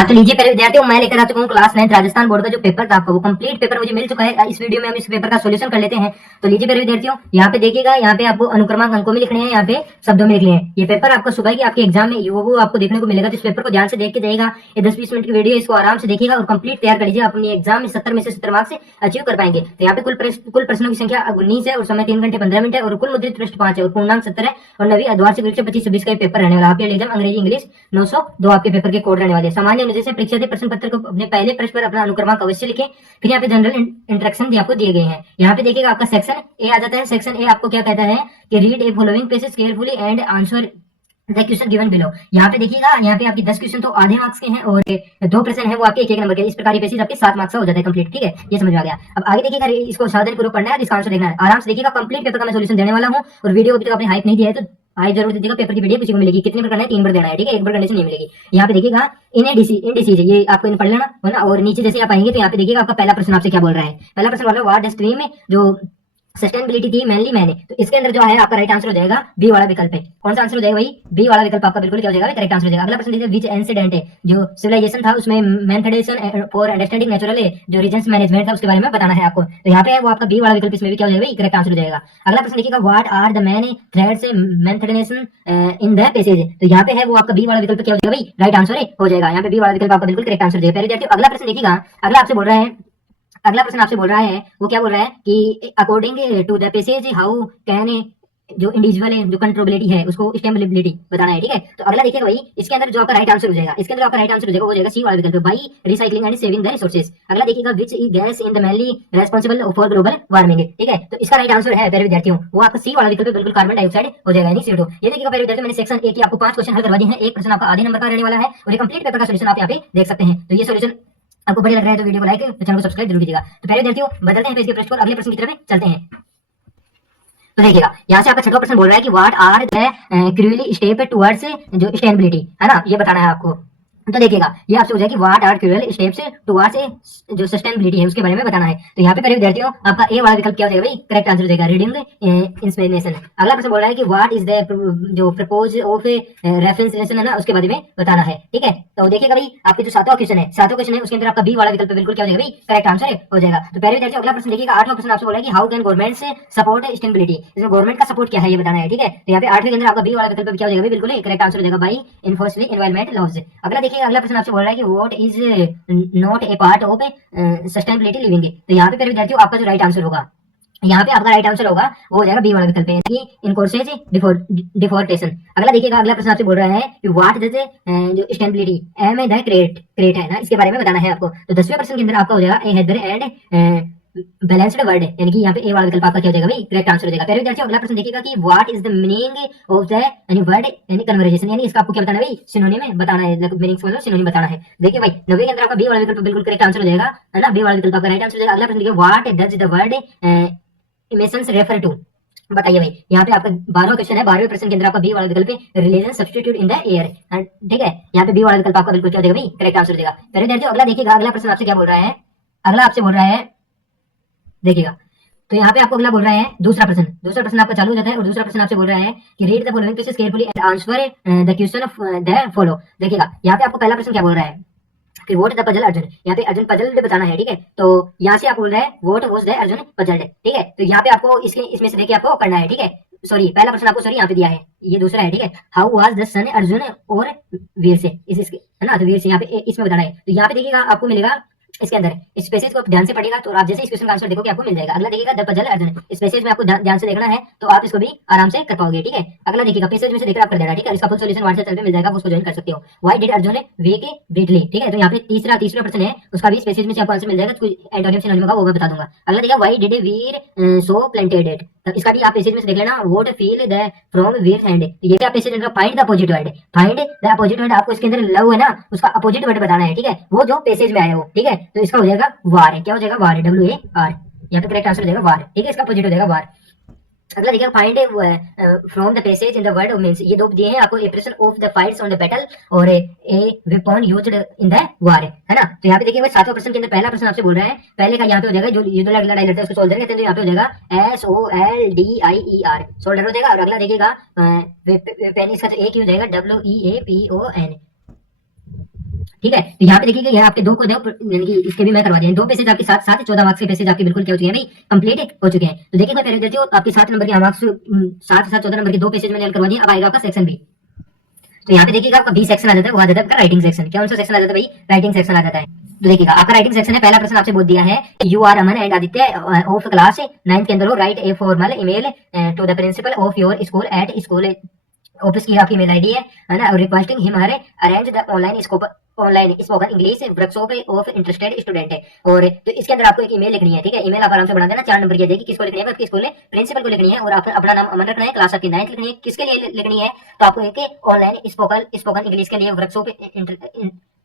हाँ तो लीजिए पहले विद्यार्थियों, मैं लेकर आ चुका हूँ क्लास 9 राजस्थान बोर्ड का जो पेपर था आपका, वो कंप्लीट पेपर मुझे मिल चुका है। इस वीडियो में हम इस पेपर का सॉल्यूशन कर लेते हैं। तो लीजिए पहले विद्यार्थियों, यहाँ पे देखिएगा, यहाँ पे आपको अनुक्रमांक अंकों में लिखने हैं, यहाँ पे शब्दों में लिखने हैं। ये पेपर आपका सुबह की आपके एग्जाम में वो आपको देखने को मिलेगा। तो इस पेपर को ध्यान से देख के जाएगा। ये 10-20 मिनट की वीडियो, इसको आराम से देखिएगा और कंप्लीट तैयार कर लीजिए। अपनी एग्जाम में 70 में से 70 मार्क्स अचीव कर पाएंगे। तो यहाँ पे कुल प्रश्नों की संख्या 19 है और समय 3 घंटे 15 मिनट है और कुल मुद्रित पृष्ठ 5 है और पूर्णांक 70 है। और नवी द्वार्षिक परीक्षा 25-26 का पेपर रहने वाला। आपके एग्जाम अंग्रेजी इंग्लिश 902 आपके पेपर के कोड रहने वाले। सामान्य अनुदेश से परीक्षा प्रश्न पत्र को अपने पहले पृष्ठ पर अपना अनुक्रमांक अवश्य लिखें। फिर यहाँ पे जनरल इंस्ट्रक्शन भी आपको दिए गए हैं। यहाँ पे देखिएगा आपका सेक्शन ए आ जाता है। सेक्शन ए आपको क्या कहता है कि read A following pages carefully and answer the question given below. यहाँ पे देखिएगा, यहाँ पे आपकी 10 क्वेश्चन तो आधे मार्क्स के हैं और 2 प्रश्न है वो आपके 1-1 नंबर के। इस प्रकार पेजेस आपके 7 मार्क्स का हो जाता है कंप्लीट। ठीक है, ये समझ में आ गया। अब आगे देखिएगा, इसको सावधानी पूर्वक पढ़ना है और इसका आंसर देखना है। आराम से देखिएगा, कंप्लीट पेपर का मैं सॉल्यूशन देने वाला हूँ। और वीडियो अभी तक आपने हाइप नहीं दिया है तो हाई जरूर दीजिएगा। पेपर की वीडियो किसी को मिलेगी, कितनी बार करना है? 3 बार देना है। ठीक है, 1 बार करने से नहीं मिलेगी। यहाँ पे देखिएगा इंडिसीज, ये आपको इन पढ़ लेना है ना। और नीचे जैसे आप आएंगे तो यहाँ पे देखिएगा आपका पहला प्रश्न आपसे क्या बोल रहा है। पहला प्रश्न बोल रहा है व्हाट डज स्ट्रीम में जो सस्टेनेबिलिटी थी मेनली मैंने। तो इसके अंदर जो है आपका राइट आंसर हो जाएगा बी वाला विकल्प है। कौन सा आंसर हो जाएगा भाई? बी वाला विकल्प आपका बिल्कुल क्या हो जाएगा? करेक्ट आंसर हो जाएगा। अगला प्रश्न देखिए, विच इंसिडेंट है जो सिविलाइजेशन था उसमें मेथडेशन फॉर अंडरस्टैंडिंग नेचुरल जो रीजन्स मैनेजमेंट था उसके बारे में बताना है आपको। तो यहाँ पे है वो आपका बी वाला विकल्प, इसमें भी क्या हो जाएगा? करेक्ट आंसर हो जाएगा। अगला प्रश्न देखिएगा, what are the main threats mentioned in the passage. तो यहाँ पे है वो आपका बी वाला विकल्प क्या हो जाएगा भाई? राइट आंसर हो जाएगा। यहाँ पे बी वाला विकल्प आपका बिल्कुल करेक्ट आंसर हो जाएगा। पहले अगला प्रश्न देखिएगा, अगला प्रश्न आपसे बोल रहा है वो क्या बोल रहा है कि according to the passage how can जो इंडिविजुअल है जो कंट्रोलेबिलिटी है उसको स्टेबिलिटी बताना है। ठीक है, तो अगला देखिएगा भाई, इसके अंदर जो आपका राइट आंसर हो जाएगा, इसके अंदर आपका राइट आंसर हो जाएगा वो हो जाएगा सी वाला विकल्प, by recycling and saving the resources. अगला देखिएगा, which gas in the mainly responsible for global warming. ठीक है, तो इसका राइट आंसर है प्यारे विद्यार्थियों वो आपका सी वाला विकल्प बिल्कुल कार्बन डाइऑक्साइड हो जाएगा, यानी CO2। ये देखिएगा प्यारे विद्यार्थियों, मैंने सेक्शन ए की आपको 5 क्वेश्चन हल करवा दिए हैं। एक प्रश्न आपका आधे नंबर का रहने वाला है और ये कंप्लीट पेपर का सॉल्यूशन आप यहाँ पे देख सकते हैं। तो ये सॉल्यूशन आपको बढ़िया लग रहा है तो वीडियो को लाइक और चैनल को सब्सक्राइब जरूर कीजिएगा। तो पहले विद्यार्थियों बदलते हैं पेज के पृष्ठ पर, अगले प्रश्न की तरफ चलते हैं। तो देखिएगा, यहाँ से आपका छठवां प्रश्न बोल रहा है कि what are the crucial step towards जो स्टेबिलिटी है ना, ये बताना है आपको। तो देखिएगा, ये आपसे हो जाएगी what are crucial steps towards जो सस्टेनेबिलिटी है उसके बारे में बताना है। तो यहाँ पे पहले विद्यार्थियों आपका ए वाला विकल्प क्या हो जाएगा भाई? करेक्ट आंसर हो जाएगा, रीडिंग इंस्पिरेशन। अगला प्रश्न बोल रहा है कि व्हाट इज द जो प्रपोज ऑफ रेफरेंस रिलेशन है ना उसके बारे में बताना है। ठीक है, तो देखिएगा भाई, आपके जो सातवां क्वेश्चन है उसके अंदर आपका बी वाला विकल्प बिल्कुल क्या हो जाएगा भाई? करेक्ट आंसर हो जाएगा। तो पहले विद्यार्थियों अगला प्रश्न देखिएगा, 8वां प्रश्न आपसे बोल रहा है कि हाउ कैन गवर्नमेंट से सपोर्ट स्टेबिलिटी। इसमें गवर्नमेंट का सपोर्ट क्या है ये बताना है। ठीक है, तो यहाँ पे 8वें के अंदर आपका बी वाला विकल्प क्या हो जाएगा? बिल्कुल करेक्ट आंसर हो जाएगा, बाई इन्फोर्सली एनवायरमेंट लॉज। अगला देखिएगा, अगला प्रश्न आपसे बोल रहा है कि what is not a part of sustainability living. तो यहाँ पे फिर विद्यार्थियों आपका जो राइट आंसर होगा, यहाँ पे आपका राइट आंसर होगा वो हो जाएगा बी वाला विकल्प, यानी इनकोर्सेज डिफोर्टेशन। अगला देखिएगा, अगला प्रश्न आपसे बोल रहा है कि व्हाट डज जो स्टेबिलिटी एम द क्रेट है ना, इसके बारे में बताना है आपको। तो 10वें प्रश्न के अंदर आपका हो जाएगा ए हेदर एंड बैलेंस्ड वर्ड, यानी कि यहाँ पे ए वाला विकल्प आपका क्या हो जाएगा भाई? करेक्ट आंसर हो जाएगा। पहले विद्यार्थियों अगला प्रश्न देखिएगा कि what is the meaning of the यानी वर्ड यानी कन्वर्सेशन, यानी इसका आपको क्या बताना है भाई? सिनोनिम में बताना है, मीनिंग मतलब सिनोनिम बताना है। देखिए भाई, 90 के अंदर आपका बी वाला विकल्प बिल्कुल करेक्ट आंसर हो जाएगा, है ना, बी वाला विकल्प आपका राइट आंसर हो जाएगा। अगला प्रश्न देखिए, what does the word emissions refer to. बताइए भाई, यहाँ पे आपका 12वां क्वेश्चन है। 12वें प्रश्न के अंदर आपका बी वाला विकल्प है religion substitute in the air. ठीक है, यहाँ पे बी वाला विकल्प आपका बिल्कुल क्या हो जाएगा भाई? करेक्ट आंसर हो जाएगा। पहले विद्यार्थियों अगला देखिएगा, अगला प्रश्न आपसे क्या बोल रहा है? अगला आपसे बोल रहा है, देखिएगा, तो यहाँ पे आपको अगला बोल रहा है दूसरा प्रश्न आपका चालू हो जाता है और दूसरा प्रश्न आपसे बोल रहा है कि read the following pages carefully and answer the question of the follow. देखिएगा, यहाँ पे आपको पहला प्रश्न क्या बोल रहा है कि व्हाट द पजल अर्जुन, यहाँ पे अर्जुन पजल्ड बताना है। ठीक है, तो यहाँ से आप बोल रहे हैं what was the Arjun puzzled. ठीक है, तो यहाँ पे आपको इसमें से देखिए आपको करना है। ठीक है, सॉरी पहला प्रश्न आपको यहाँ पे दिया है, ये दूसरा है। ठीक है, हाउ वाज द सन अर्जुन और वीर से इसके है ना, तो वीर से यहाँ पे इसमें बताना है। तो यहाँ पे देखिएगा आपको मिलेगा इसके अंदर इस पैसेज को ध्यान से पढ़ेगा तो आप जैसे इस क्वेश्चन का आंसर देखोगे आपको मिल जाएगा। अगला देखिएगा, द पजल अर्जुन, इस पैसेज में आपको ध्यान से देखना है तो आप इसको भी आराम से कर पाओगे। ठीक है, अगला देखिएगा, पैसेज में से देखकर आप कर देना। ठीक है, इसका फुल सॉल्यूशन व्हाट्सएप चैनल पे मिल जाएगा, उसको ज्वाइन कर सकते हो। व्हाई डिड अर्जुन वेक ब्रीटली। ठीक है, तो यहाँ पे तीसरा प्रश्न है, उसका भी इस पैसेज में से आपको आंसर मिल जाएगा। एंटोनिम सिनोनिम का वो मैं बता दूंगा। अगला देखिएगा, why did Veer so planted it, तो इसका भी आप पैसेज में से देख लेना। What feel the from Veer hand, ये भी आप पैसेज में फाइंड द अपोजिट वर्ड, आपको इसके अंदर लव है ना उसका अपोजिट वर्ड बताना है। ठीक है, वो जो पैसेज में आया हो। ठीक है, तो इसका हो जाएगा वार है, क्या हो जाएगा? वार, WAR, यहाँ पे करेक्ट आंसर हो जाएगा वार। ठीक है, इसका अपोजिट हो जाएगा वार। अगला देखिए, find from the passage in the word means, ये दो दिए हैं आपको, impression of the fights on the battle और a weapon used in the war, है ना। तो यहाँ पे देखिए 7वां प्रश्न के अंदर पहला प्रश्न आपसे बोल रहा है, पहले का यहाँ पे हो जाएगा जो युद्ध लड़ाई लड़ते हैं उसको सोल्जर कहते हैं, तो यहाँ पे हो जाएगा SOLDIER, सोल्डर हो जाएगा। और अगला देखिएगा पेन, इसका जो एक ही हो जाएगा WEAPON। ठीक है। तो यहाँ पे देखिएगा यहाँ आपके 2 को दो, यानी कि इसके भी मैं करवा दिया। 2 पेसेज आपके 7 से 14 मार्क्स के पेसेज आपके बिल्कुल क्या हो चुके हैं भाई, कंप्लीट हो चुके हैं। तो देखिएगा प्यारे विद्यार्थियों, आपके 7 नंबर के मार्क्स 7 से 14 नंबर के 2 पेसेज मैंने हल करवा दिए। अब आएगा आपका सेक्शन बी। तो यहाँ पे देखिएगा आपका बी सेक्शन आ जाता है, वो आ जाता है आपका राइटिंग सेक्शन। कौन सा सेक्शन आ जाता है भाई, राइटिंग सेक्शन आ जाता है। तो देखिएगा आपका राइटिंग सेक्शन है। पहला प्रश्न आपसे बोल दिया है, you are Aman and Aditya of class 9th के अंदर हो, write a formal email to the principal of your school at school office की आपकी मेल आईडी है ना, requesting him her arrange the online spoken English workshop of interested student है। और तो इसके अंदर आपको एक ईमेल लिखनी है, ठीक है। ईमेल आप आराम से बना देना, 4 नंबर की आ जाएगी। किसको लिखनी है, आपके स्कूल में प्रिंसिपल को लिखनी है, और आप अपना नाम अमन रखना है, क्लास आपकी 9th लिखनी है। किसके लिए लिखनी है, तो आपको एक ऑनलाइन स्पोकन इंग्लिश के लिए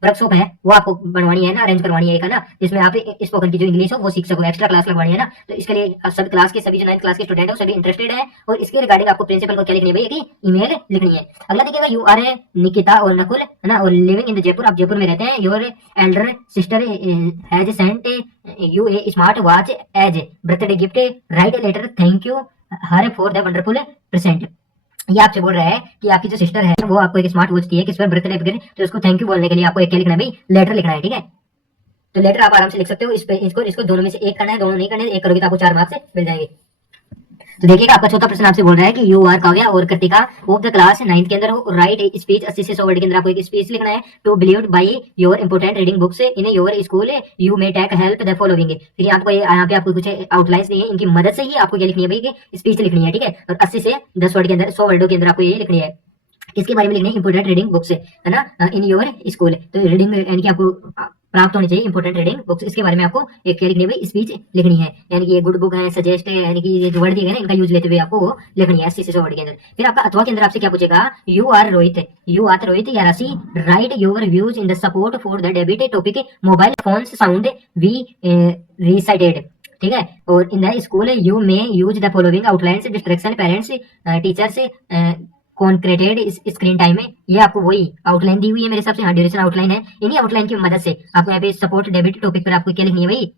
वर्कशॉप है वो आपको बनवानी है ना, अरेंज करवानी है एक, है ना, जिसमें आप स्पोकन की जो इंग्लिश हो वो सीख सको, एक्स्ट्रा क्लास लगवानी है ना। तो इसके लिए सब क्लास के सभी जो 9th क्लास के स्टूडेंट है सभी इंटरेस्टेड है, और इसके रिगार्डिंग आपको प्रिंसिपल को क्या लिखनी है भाई, एक ईमेल लिखनी है। अगला देखिएगा, यू आर निकिता और नकुल, है ना, और लिविंग इन द जयपुर, आप जयपुर में रहते हैं। Your elder sister has sent you a smart watch as birthday gift, write a letter thank you her for the wonderful present. ये आपसे बोल रहा है कि आपकी जो सिस्टर है वो आपको एक स्मार्ट वॉच दी है, किस पर बर्थडे पे, तो उसको थैंक यू बोलने के लिए आपको एक क्या लिखना है भाई, लेटर लिखना है, ठीक है। तो लेटर आप आराम से लिख सकते हो। इस पे इसको दोनों में से एक करना है, दोनों नहीं करने, एक करोगे तो आपको 4 मार्क्स मिल जाएंगे। तो देखिएगा आपका चौथा प्रश्न आपसे बोल रहा है कि यू आर काव्या और Kritika of the class 9th के अंदर हो, राइट ए स्पीच 80 से 100 वर्ड के अंदर आपको एक स्पीच लिखना है to believed by your important reading books in your school you may take help the following. फिर आपको यहाँ पे आपको कुछ आउटलाइंस नहीं है, इनकी मदद से ही आपको क्या लिखनी है भाई, स्पीच लिखनी है, ठीक है। और 80 से 10 वर्ड के अंदर, 100 वर्डों के अंदर आपको ये लिखनी है। इसके बारे में लिखना है इंपोर्टेंट रीडिंग बुक्स, है ना, इन योर स्कूल। तो रीडिंग यानी कि आपको प्राप्त होनी चाहिए इंपोर्टेंट रीडिंग बुक्स, इसके बारे में आपको एक क्या लिखनी है भाई, स्पीच लिखनी है। यानी कि ये गुड बुक है, सजेस्ट है, यानी कि ये जो वर्ड दिए गए ना इनका यूज लेते हुए आपको वो लिखनी है 80 से 100 वर्ड के अंदर। फिर आपका अथवा के अंदर आपसे क्या पूछेगा, यू आर रोहित या Rashi, write your views in the support for the debate topic mobile phones should be restricted, ठीक है। और in the school you may use the following outlines distraction parents teachers concentrated screen time है। ये आपको वही outline दी हुई है मेरे हिसाब से, हाँ ड्यूरेशन आउटलाइन है। इन्हीं आउटलाइन की मदद से आपको यहाँ पे सपोर्ट डेबिट टॉपिक पर आपको क्या लिखनी है भाई,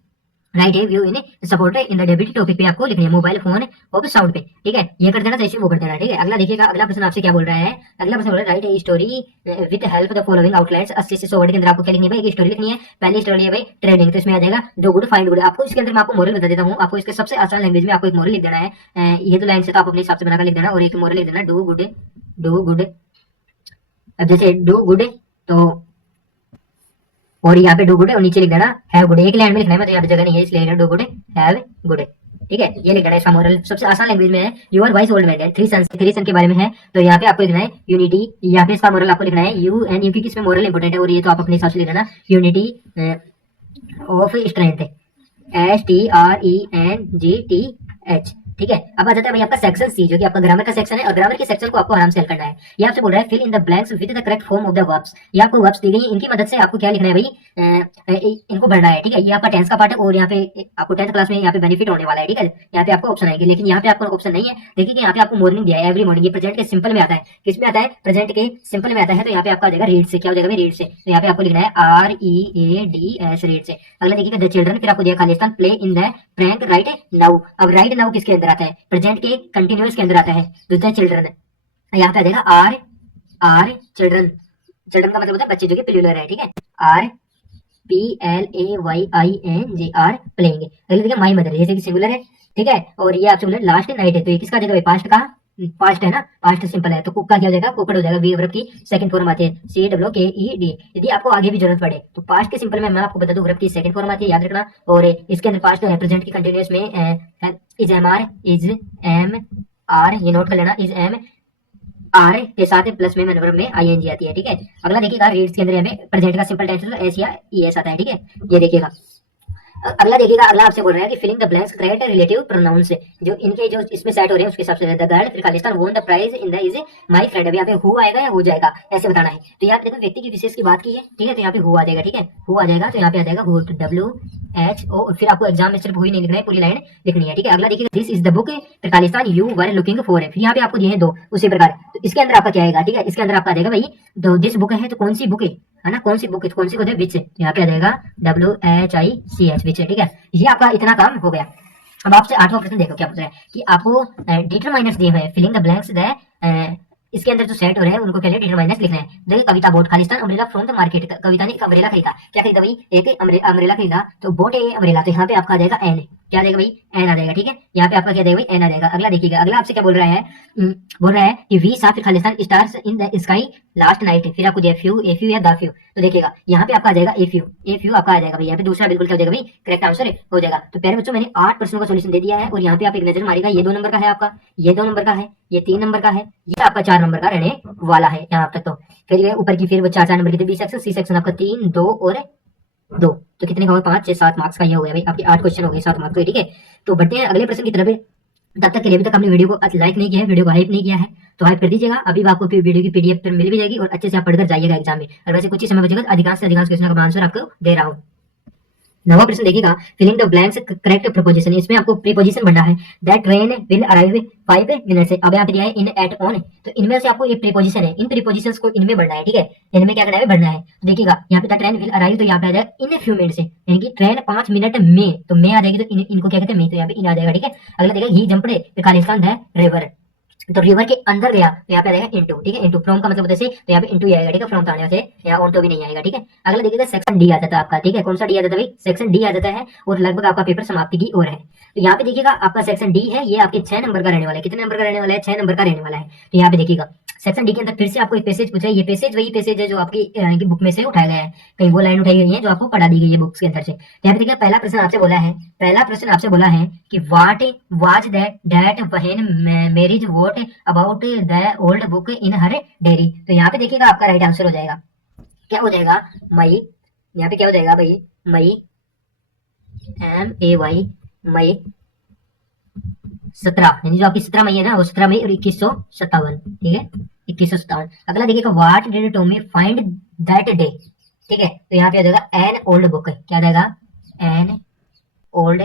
राइट है view in support in the debate topic पे आपको लिखनी है मोबाइल फोन और साउंड पे, ठीक है। ये कर देना, जैसे वो कर देना, ठीक है। अगला देखिएगा, अगला प्रश्न आपसे क्या बोल रहा है, अगला प्रश्न बोल रहा है right a story with help the following outlines 80 से 100 वर्ड के अंदर आपको क्या लिखनी है भाई, एक स्टोरी लिखनी है। पहली स्टोरी है भाई ट्रेडिंग, तो इसमें आ जाएगा डू गुड फाइंड गुड। आपको इसके अंदर मैं आपको मोरल बता देता हूँ, आपको इसके सबसे आसान लैंग्वेज में आपको एक मोरल लिख देना है। ये तो लाइन से तो आप अपने हिसाब से बनाकर लिख देना, और एक मोरल लिख देना डू गुड। अब जैसे डू गुड तो, और यहाँ पे डू गुड और नीचे लिख देना हैव गुड, एक लाइन में लिखना है, मतलब यहाँ पे जगह नहीं है इसलिए डू गुड हैव गुड, ठीक है। ये लिख देना, इसका मोरल सबसे आसान लैंग्वेज में है। Your wise old man, three son के बारे में है, तो यहाँ पे आपको लिखना है यूनिटी। यहाँ पे इसका मोरल आपको लिखना है यू एन यू, की इसमें मोरल इंपोर्टेंट है, और ये तो आप अपने हिसाब से लिख देना यूनिटी ऑफ स्ट्रेंथ, STRENGTH, ठीक है। अब आ जाता है भाई आपका सेक्शन सी, जो कि आपका ग्रामर का सेक्शन है, और ग्रामर के सेक्शन को आपको आराम से हल करना है। ये आपसे बोल रहा है fill in the blanks with the correct form of the verbs. ये आपको वर्ब्स दी गई है, इनकी मदद से आपको क्या लिखना है भाई, इनको भरना है, ठीक है। ये आपका 10th का पार्ट है, और यहाँ पे आपको 10th क्लास में यहाँ पे बेनिफिट होने वाला है, ठीक है। यहाँ पे आपको ऑप्शन आएंगे, लेकिन यहाँ पे आपको ऑप्शन नहीं है। देखिए यहाँ पे आपको मॉर्निंग दिया है, एवरी मॉर्निंग। ये प्रेजेंट के सिंपल में आता है, किस में आता है, प्रेजेंट के सिंपल में आता है। तो यहाँ पे आपका आ जाएगा रीड से, क्या हो जाएगा भाई, रीड से। तो यहाँ पे आपको लिखना है READS, रीड से। अगला देखिएगा द चिल्ड्रन, फिर आपको दिया Khalistan, play in the prank right now. अब राइट नाउ किसके अंदर आता है, प्रेजेंट के कंटिन्यूअस के अंदर आता है। तो द चिल्ड्रन यहाँ पे आ जाएगा आर चिल्ड्रन का मतलब होता है बच्चे, जो कि प्लूरल है, ठीक है। RPLAYING playing. अगले देखिए माई मदर, ये सिंगुलर है, ठीक है। और ये आपसे बोला लास्ट नाइट है, तो ये किसका देगा, पास्ट का, पास्ट है ना, पास्ट सिंपल है, तो कुक का क्या हो जाएगा, कुकड हो जाएगा। वर्ब की सेकंड फॉर्म आती है CWKED। यदि आपको आगे भी जरूरत पड़े तो पास्ट के सिंपल में मैं आपको बता दूं वर्ब की सेकंड फॉर्म आती है, याद रखना। और इसके अंदर पास्ट है, प्रेजेंट की कंटिन्यूअस में इज एम आर, ये नोट कर लेना, इज एम आर के साथ प्लस में वर्ब में ING आती है, ठीक है। अगला देखिएगा रीड्स के अंदर हमें प्रेजेंट का सिंपल टेंस एस या ES आता है, ठीक है। ये देखिएगा, अगला देखिएगा, अगला आपसे बोल रहा है कि filling the blanks correct relative pronouns, जो इनके जो इसमें सेट हो रहे हैं उसके हिसाब से। द गर्ल फिर Khalistan won the prize in the is my friend. अब यहाँ पे हु आएगा या हो जाएगा, ऐसे बताना है। तो यहाँ पे देखो व्यक्ति की विशेष की बात की है, ठीक है, तो यहाँ पे हु आ जाएगा, ठीक है, हु आ जाएगा। तो यहाँ पे आ जाएगा हु, WHO। फिर आपको एग्जाम में सिर्फ हुई नहीं लिखना है, पूरी लाइन लिखनी है, ठीक है। अगला देखिए दिस इज द बुक फिर Khalistan you were looking for है। फिर यहाँ पे आपको दिए हैं 2 उसी प्रकार, तो इसके अंदर आपका क्या आएगा, ठीक है। इसके अंदर आपका आ जाएगा भाई दिस बुक है, तो कौन सी बुक है ना, कौन सी बुक है, कौन सी को दे विच, यहाँ पे आ जाएगा WHICH विच, ठीक है। ये आपका इतना काम हो गया। अब आपसे 8वां प्रश्न देखो क्या पूछ रहा है कि आपको डिटरमाइनर्स दिए हुए हैं, फिलिंग द ब्लैंक्स द इसके अंदर जो सेट हो रहे हैं उनको पहले डिटरमाइनर्स लिखना है। देखिए कविता बोट खालिस्तान umbrella from the market, Kavita ने एक अम्ब्रेला खरीदा। क्या खरीदा भाई? एक अम्ब्रेला खरीदा, तो बोट ए अम्ब्रेला, तो यहाँ पे आपका आ जाएगा एन। क्या आ जाएगा भाई? एन आ जाएगा। ठीक है, यहाँ पे आपका क्या आ जाएगा भाई? एन आ जाएगा। अगला देखिएगा, अगला आपसे क्या बोल रहा है? बोल रहा है कि वी सा फिर Khalistan stars in the sky last night, फिर आपको एफ यू या द फ्यू। तो देखिएगा यहाँ पे आपका आ जाएगा एफ यू आपका आ जाएगा भाई। यहाँ पे दूसरा बिल्कुल क्या हो जाएगा भाई? करेक्ट आंसर हो जाएगा। तो प्यारे बच्चों मैंने 8 प्रश्नों का सोल्यूशन दे दिया है और यहाँ पे आप एक नजर मारिएगा, ये 2 नंबर का है आपका, ये 2 नंबर का है, ये 3 नंबर का है, ये आपका 4 नंबर का रहने वाला है यहाँ तक। तो फिर ये ऊपर की फिर वो 4 नंबर की, बी सेक्शन, सी सेक्शन आपका 3, 2 और 2, तो कितने का होगा? 5, 6, 7 मार्क्स का ये हो गया भाई। आपके 8 क्वेश्चन हो गए 7 मार्क्स के। ठीक है, तो बढ़ते हैं अगले प्रश्न की तरफ। तब तक के लिए अभी तक आपने वीडियो को लाइक नहीं किया है, वीडियो को हाइप नहीं किया है, तो हाइप कर दीजिएगा। अभी आपको वीडियो की पीडीएफ पर मिल भी जाएगी और अच्छे से आप पढ़कर जाइएगा एग्जाम में। और वैसे कुछ ही समय बचेगा, अधिकांश से अधिकांश क्वेश्चन का आंसर आपको दे रहा हूँ। नवा प्रश्न देखिएगा, filling the blanks correct preposition. इसमें आपको प्रीपोजिशन बनना है। That train will arrive 5 minute से, अब यहाँ पे दिया है इन एट ऑन, तो इनमें से आपको ये प्रीपोजिशन है, इन प्रीपोजिशंस को इनमें बढ़ना है। ठीक है, इनमें क्या करना है? बढ़ना है। तो देखिएगा यहाँ पे द ट्रेन विल अराइव, तो यहाँ पे आ जाएगा इन फ्यू मिनट से, यानी कि ट्रेन 5 मिनट में, तो में आ जाएगी, तो इनको क्या कहते हैं? में, तो यहाँ पे इन आ जाएगा। ठीक है, अगला देखिए, ही जंप्ड खालिस्तान द रिवर, तो रिवर के अंदर गया, तो यहाँ पे आ जाएगा इनटू। ठीक है, इनटू फ्रॉम का मतलब होता है, तो यहाँ पे इनटू आएगा। ठीक है, फ्रॉम तो आने से यहाँ ऑन तो भी नहीं आएगा। ठीक है, अगला देखिएगा, सेक्शन डी आ जाता है आपका। ठीक है, कौन सा डी आ जाता है भाई? सेक्शन डी आ जाता है और लगभग आपका पेपर समाप्ति की ओर है। तो यहाँ पे देखिएगा आपका सेक्शन डी है, ये आपके 6 नंबर का रहने वाला है। कितने नंबर का रहने वाला है? 6 नंबर का रहने वाला है। तो यहाँ पे देखिएगा सेक्शन डी के अंदर फिर से आपको एक पैसेज पूछा है। ये पैसेज वही पैसेज है जो आपकी बुक में से उठाया गया है, कहीं वो लाइन उठाई गई है जो आपको पढ़ा दी गई है बुक्स के अंदर से। यहाँ पे देखिए पहला प्रश्न आपसे बोला है, पहला प्रश्न आपसे बोला है कि what was that when marriage vote about the old book in her dairy. तो यहाँ पे देखिएगा आपका राइट आंसर हो जाएगा, क्या हो जाएगा? मई। यहाँ पे क्या हो जाएगा भाई? मई, MAY, मई 17, यानी जो आपकी 17 मई है ना, वो 17 मई और 2157। ठीक है, 2157। अगला देखिएगा, what did Tommy find that day. ठीक है, तो यहाँ पे आ जाएगा एन ओल्ड बुक। क्या आ जाएगा? An old